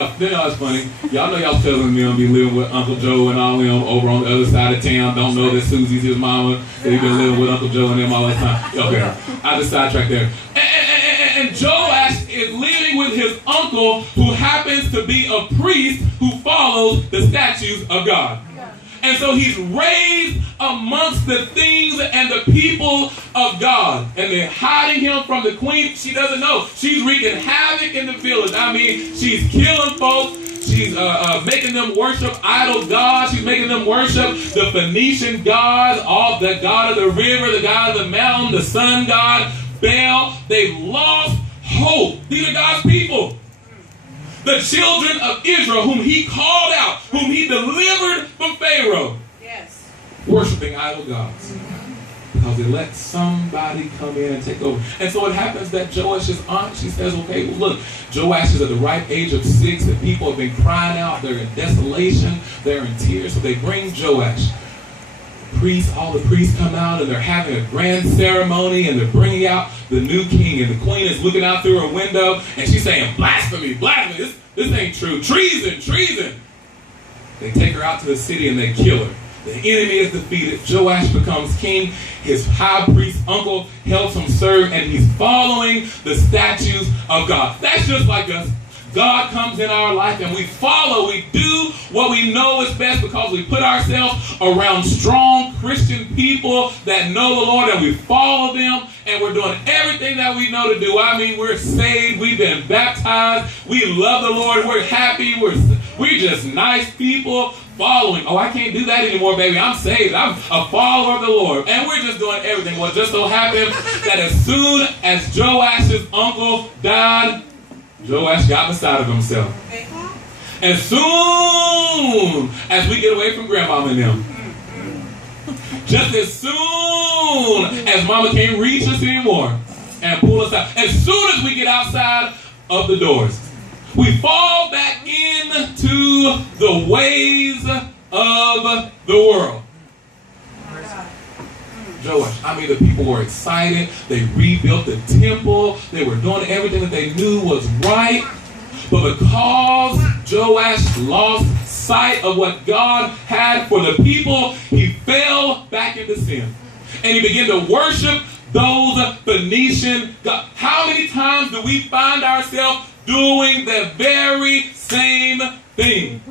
You know, it's funny. Y'all know y'all cousins and them be living with Uncle Joe and all them over on the other side of town. Don't know that Susie's his mama. That he been living with Uncle Joe and them all the time. Okay, I just sidetracked there. And Joash is living with his uncle, who happens to be a priest who follows the statutes of God. And so he's raised amongst the things and the people of God. And they're hiding him from the queen. She doesn't know. She's wreaking havoc in the village. I mean, she's killing folks. She's making them worship idol gods. She's making them worship the Phoenician gods, all the god of the river, the god of the mountain, the sun god, Baal. They've lost hope. These are God's people. The children of Israel, whom he called out, whom he delivered from Pharaoh, worshiping idol gods. Because they let somebody come in and take over. And so it happens that Joash's aunt, she says, okay, well, look, Joash is at the ripe age of 6. The people have been crying out. They're in desolation. They're in tears. So they bring Joash. All the priests come out, and they're having a grand ceremony, and they're bringing out the new king, and the queen is looking out through her window, and she's saying, blasphemy, blasphemy, this ain't true, treason, treason. They take her out to the city, and they kill her. The enemy is defeated. Joash becomes king. His high priest uncle helps him serve, and he's following the statutes of God. That's just like us. God comes in our life and we follow, we do what we know is best because we put ourselves around strong Christian people that know the Lord, and we follow them, and we're doing everything that we know to do. I mean, we're saved, we've been baptized, we love the Lord, we're happy, we're just nice people following. Oh, I can't do that anymore, baby. I'm saved. I'm a follower of the Lord. And we're just doing everything. Well, it just so happened that as soon as Joash's uncle died, Joash got beside of himself. As soon as we get away from grandmama and them, just as soon as mama can't reach us anymore and pull us out, as soon as we get outside of the doors, we fall back into the ways of the world. Joash, I mean, the people were excited. They rebuilt the temple. They were doing everything that they knew was right. But because Joash lost sight of what God had for the people, he fell back into sin. And he began to worship those Phoenician gods. How many times do we find ourselves doing the very same thing?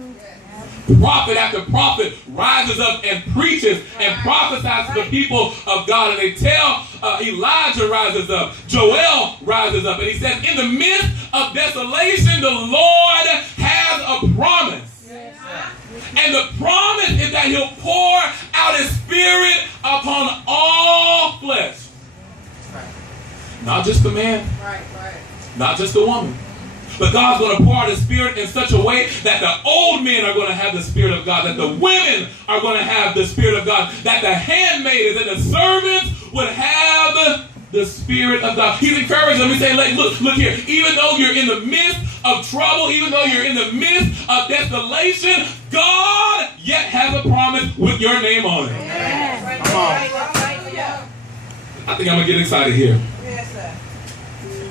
Prophet after prophet rises up and preaches and prophesies to the people of God. And they tell Elijah rises up, Joel rises up, and he says, in the midst of desolation, the Lord has a promise. And the promise is that he'll pour out his spirit upon all flesh. Not just the man, not just the woman. But God's going to pour out his spirit in such a way that the old men are going to have the spirit of God, that the women are going to have the spirit of God, that the handmaidens and the servants would have the spirit of God. He's encouraging them. He's saying, like, look here, even though you're in the midst of trouble, even though you're in the midst of desolation, God yet has a promise with your name on it. Yes. Come on. I think I'm going to get excited here. Yes, sir.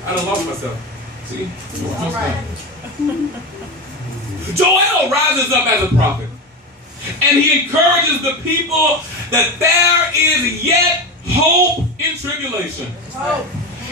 I done lost myself. See? All right. Joel rises up as a prophet, and he encourages the people that there is yet hope in tribulation.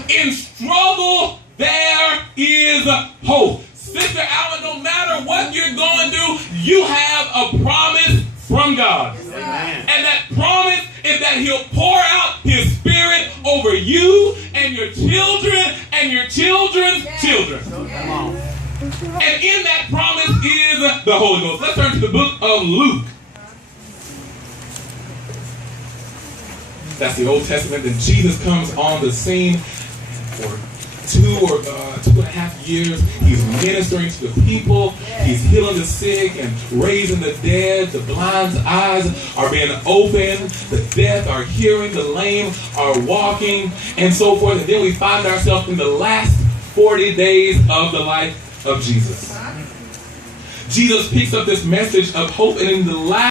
In struggle, there is hope. Sister Allen, no matter what you're going through, you have a promise from God. Amen. And that promise is that he'll pour out his spirit over you and your children and your children's children. Come on. And in that promise is the Holy Ghost. Let's turn to the book of Luke. That's the Old Testament. Then Jesus comes on the scene for 2.5 years. He's ministering to the people. He's healing the sick and raising the dead. The blind's eyes are being opened. The deaf are hearing. The lame are walking, and so forth. And then we find ourselves in the last 40 days of the life of Jesus. Jesus picks up this message of hope, and in the last